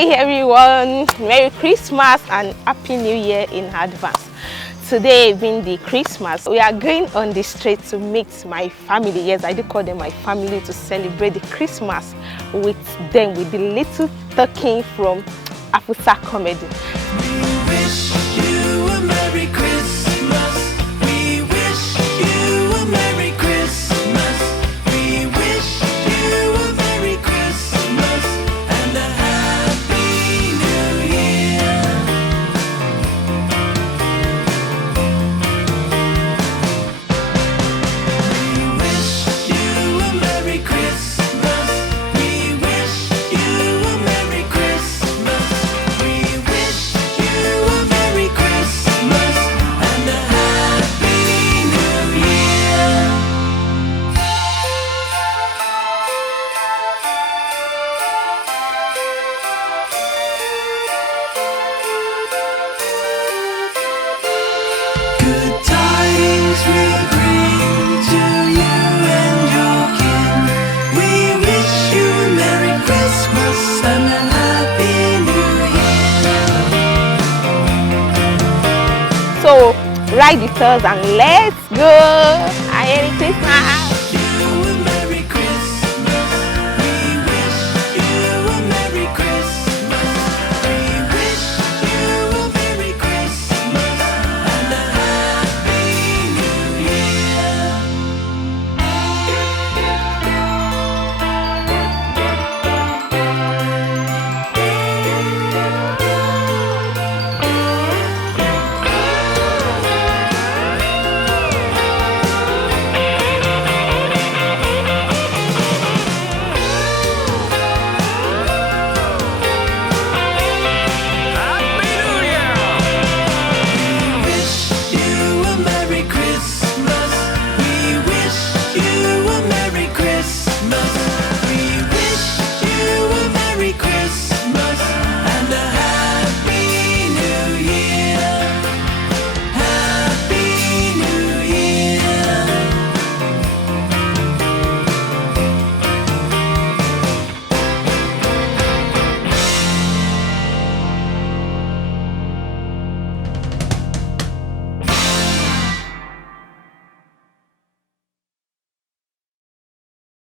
Hi everyone, Merry Christmas and Happy New Year in advance. Today being the Christmas, we are going on the street to meet my family. Yes, I do call them my family, to celebrate the Christmas with them, with the little talking from Afusa comedy. We wish you a Merry Christmas. We wish you a Merry Christmas. We wish you a Merry Christmas and a Happy New Year. We wish you a Merry Christmas. We wish you a Merry Christmas. We wish you a Merry Christmas and a Happy New Year. Good tidings we bring to you and your kin. We wish you a Merry Christmas and a Happy New Year. So ride with us and let's go. Merry Christmas.